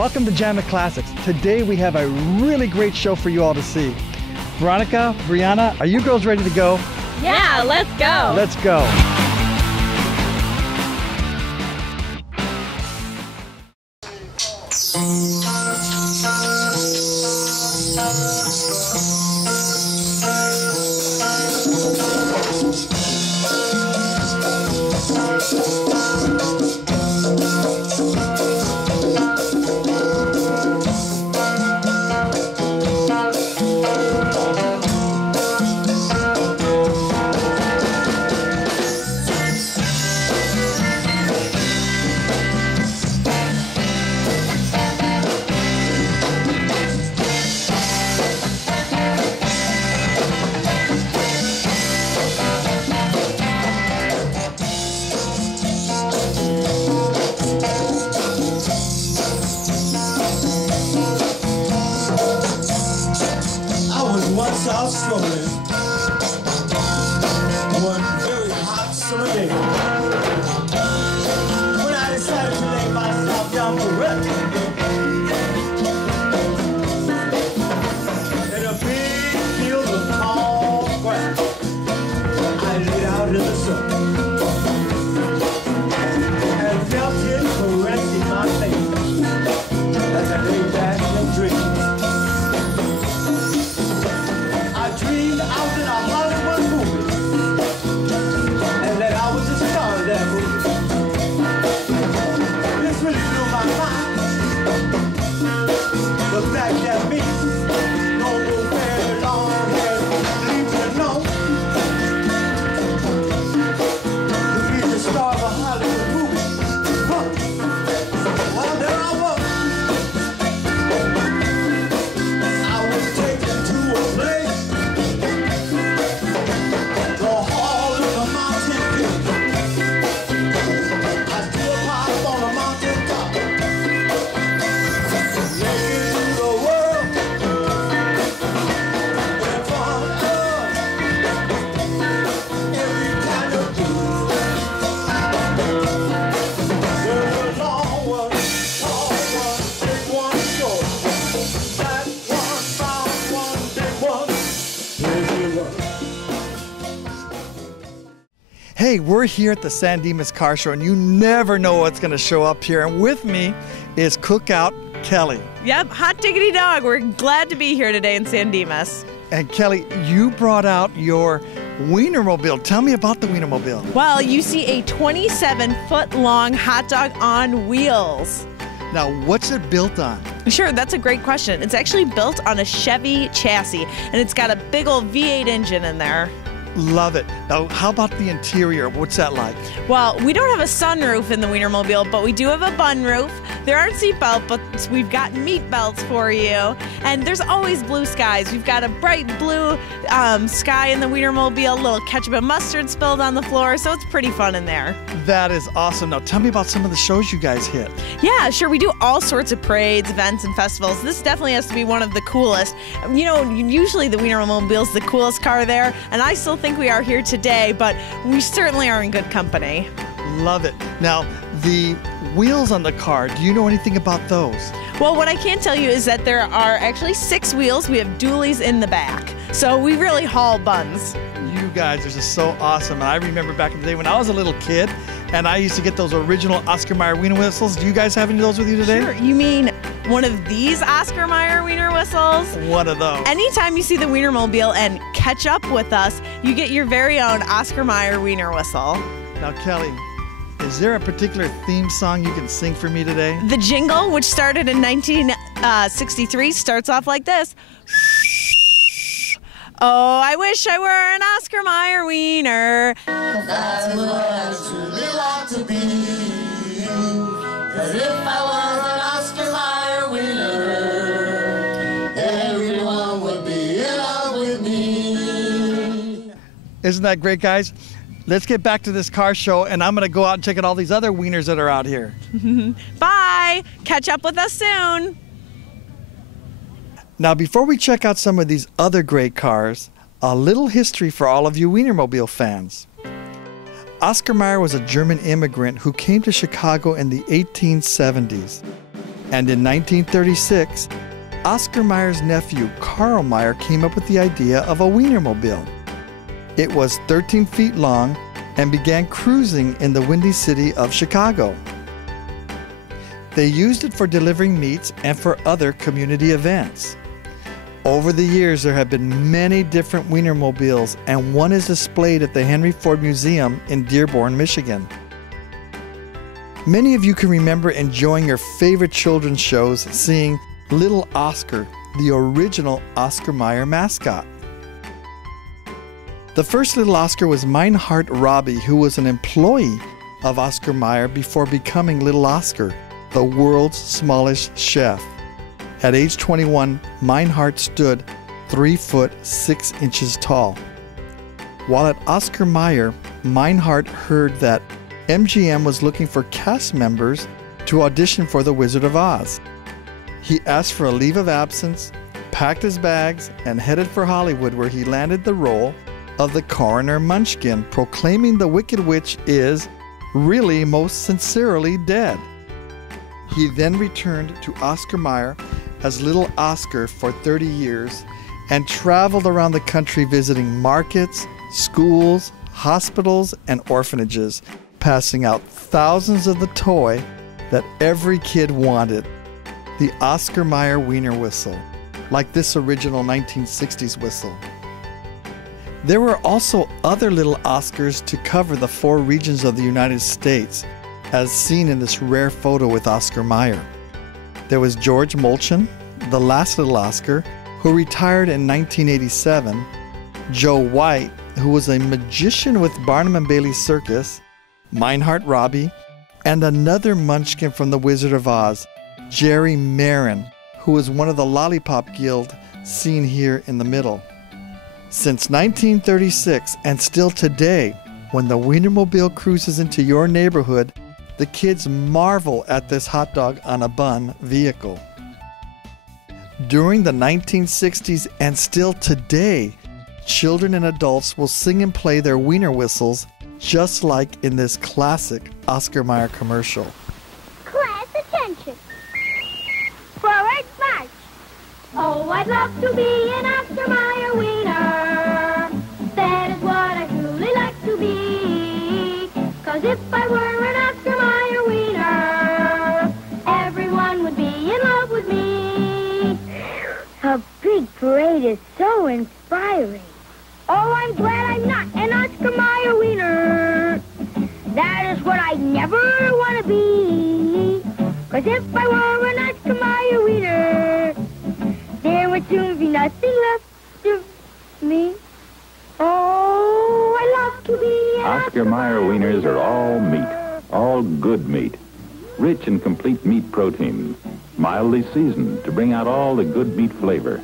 Welcome to JamminClassics. Today we have a really great show for you all to see. Veronica, Brianna, are you girls ready to go? Yeah, let's go. Let's go. One very hot summer day, when I decided to lay myself down to rest in a big field of tall grass. I laid out in the sun and felt it caressing my face as I lay back and dreamed. Dreamed I was in a Hollywood movie, and that I was a star of that movie. This really blew my mind. But back at me, no very long hair, leave me alone. To be the star of a Hollywood movie. Well, there I was. I was taken to a place. Hey, we're here at the San Dimas Car Show, and you never know what's going to show up here. And with me is Cookout Kelly. Yep, hot diggity dog. We're glad to be here today in San Dimas. And Kelly, you brought out your Wienermobile. Tell me about the Wienermobile. Well, you see a 27-foot-long hot dog on wheels. Now, what's it built on? Sure, that's a great question. It's actually built on a Chevy chassis, and it's got a big old V8 engine in there. Love it. Now, how about the interior? What's that like? Well, we don't have a sunroof in the Wienermobile, but we do have a bun roof. There aren't seatbelts, but we've got meat belts for you. And there's always blue skies. We've got a bright blue sky in the Wienermobile, a little ketchup and mustard spilled on the floor, so it's pretty fun in there. That is awesome. Now, tell me about some of the shows you guys hit. Yeah, sure. We do all sorts of parades, events, and festivals. This definitely has to be one of the coolest. You know, usually the Wienermobile is the coolest car there, and I still think we are here today, but we certainly are in good company. Love it. Now, the wheels on the car, do you know anything about those? Well, what I can tell you is that there are actually 6 wheels. We have dualies in the back, so we really haul buns. You guys are just so awesome. And I remember back in the day when I was a little kid, and I used to get those original Oscar Mayer Wiener whistles. Do you guys have any of those with you today? Sure. You mean one of these Oscar Mayer Wiener whistles? One of those. Anytime you see the Wienermobile and catch up with us, you get your very own Oscar Mayer Wiener whistle. Now, Kelly, is there a particular theme song you can sing for me today? The jingle, which started in 1963, starts off like this. Oh, I wish I were an Oscar Mayer Wiener. That's what I truly like to be. 'Cause if I was an Oscar Mayer Wiener, everyone would be in love with me. Isn't that great, guys? Let's get back to this car show, and I'm going to go out and check out all these other wieners that are out here. Bye. Catch up with us soon. Now, before we check out some of these other great cars, a little history for all of you Wienermobile fans. Oscar Mayer was a German immigrant who came to Chicago in the 1870s. And in 1936, Oscar Mayer's nephew, Carl Mayer, came up with the idea of a Wienermobile. It was 13 feet long and began cruising in the windy city of Chicago. They used it for delivering meats and for other community events. Over the years, there have been many different Wienermobiles, and one is displayed at the Henry Ford Museum in Dearborn, Michigan. Many of you can remember enjoying your favorite children's shows, seeing Little Oscar, the original Oscar Mayer mascot. The first Little Oscar was Meinhard Robbie, who was an employee of Oscar Mayer before becoming Little Oscar, the world's smallest chef. At age 21, Meinhard stood 3 foot 6 inches tall. While at Oscar Mayer, Meinhard heard that MGM was looking for cast members to audition for The Wizard of Oz. He asked for a leave of absence, packed his bags, and headed for Hollywood, where he landed the role of the Coroner Munchkin, proclaiming the Wicked Witch is really most sincerely dead. He then returned to Oscar Mayer as Little Oscar for 30 years and traveled around the country visiting markets, schools, hospitals, and orphanages, passing out thousands of the toy that every kid wanted, the Oscar Mayer Wiener whistle, like this original 1960s whistle. There were also other Little Oscars to cover the 4 regions of the United States, as seen in this rare photo with Oscar Mayer. There was George Molchen, the last Little Oscar, who retired in 1987, Joe White, who was a magician with Barnum and Bailey Circus, Meinhard Robbie, and another Munchkin from The Wizard of Oz, Jerry Marin, who was one of the Lollipop Guild seen here in the middle. Since 1936 and still today, when the Wienermobile cruises into your neighborhood, the kids marvel at this hot dog on a bun vehicle. During the 1960s and still today, children and adults will sing and play their wiener whistles just like in this classic Oscar Mayer commercial. Class attention. Forward march. Oh, I'd love to be an Oscar Mayer wiener. That is what I truly like to be. 'Cause if I were an Oscar Mayer wiener, everyone would be in love with me. A big parade is so inspiring. Oh, I'm glad I'm not an Oscar Mayer wiener. That is what I never want to be. 'Cause if I were an Oscar Mayer wiener, there would soon be nothing left of me. Oh, I love to be an Oscar Mayer wieners are all meat, all good meat. Rich and complete meat protein, mildly seasoned to bring out all the good meat flavor.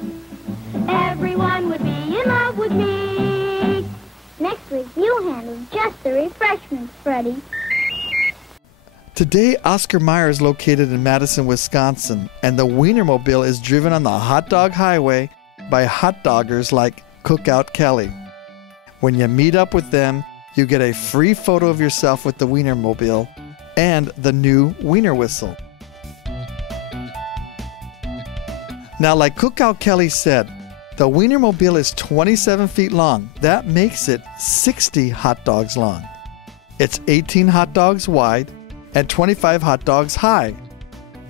Everyone would be in love with me. Next week, you handle just the refreshments, Freddie. Today, Oscar Mayer is located in Madison, Wisconsin, and the Wienermobile is driven on the hot dog highway by hot doggers like Cookout Kelly. When you meet up with them, you get a free photo of yourself with the Wienermobile and the new Wiener whistle. Now, like Cookout Kelly said, the Wienermobile is 27 feet long. That makes it 60 hot dogs long. It's 18 hot dogs wide and 25 hot dogs high.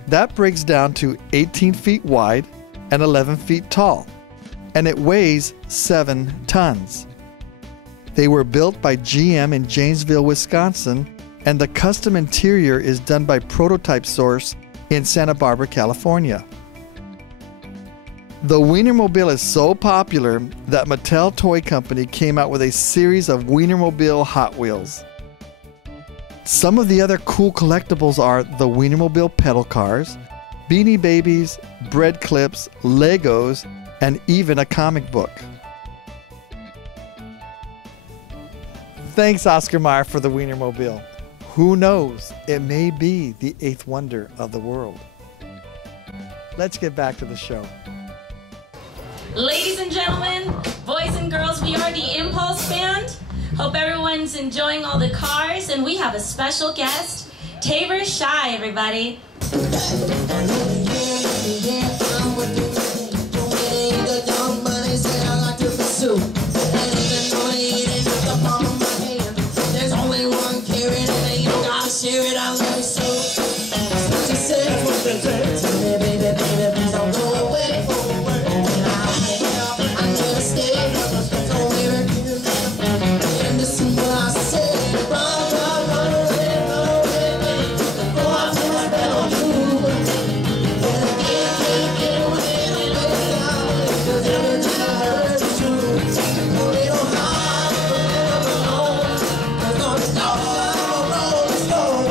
That breaks down to 18 feet wide and 11 feet tall, and it weighs 7 tons. They were built by GM in Janesville, Wisconsin, and the custom interior is done by Prototype Source in Santa Barbara, California. The Wienermobile is so popular that Mattel Toy Company came out with a series of Wienermobile Hot Wheels. Some of the other cool collectibles are the Wienermobile pedal cars, Beanie Babies, bread clips, Legos, and even a comic book. Thanks, Oscar Mayer, for the Wienermobile. Who knows, it may be the 8th wonder of the world. Let's get back to the show. Ladies and gentlemen, boys and girls, we are the Impulse Band. Hope everyone's enjoying all the cars, and we have a special guest, Tabor Shy, everybody. share it, I love you so. She said, to me, baby, baby, please don't go away. I never stayed, don't ever give. And listen what I said. Run, run, run away, baby. Go out to my bed on you. Get away, don't let it down. 'Cause everything I heard is true. No, they don't hide, but never know. 'Cause on the door, I'm a rolling stone.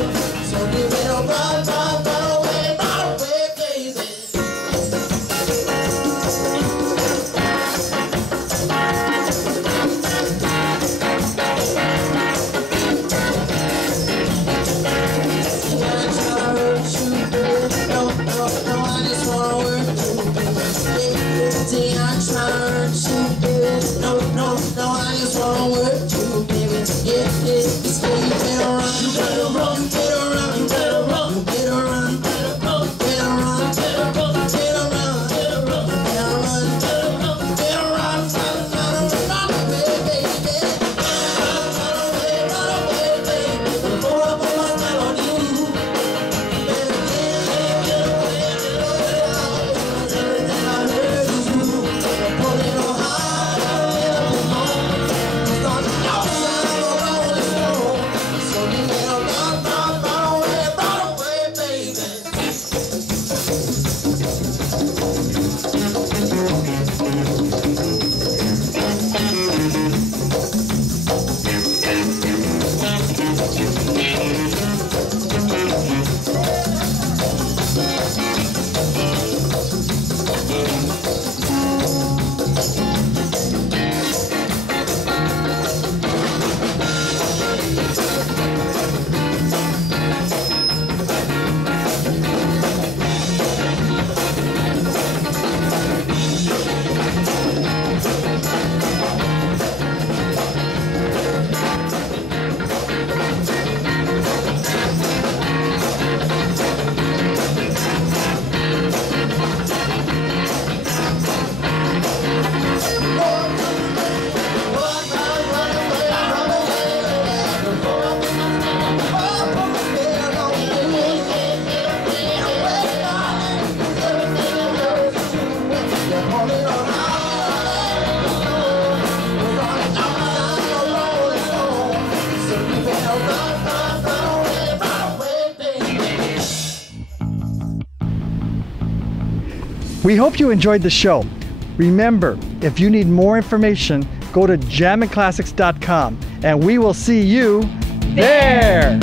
So give it a run, run, run away, baby. We hope you enjoyed the show. Remember, if you need more information, go to JamminClassics.com and we will see you there.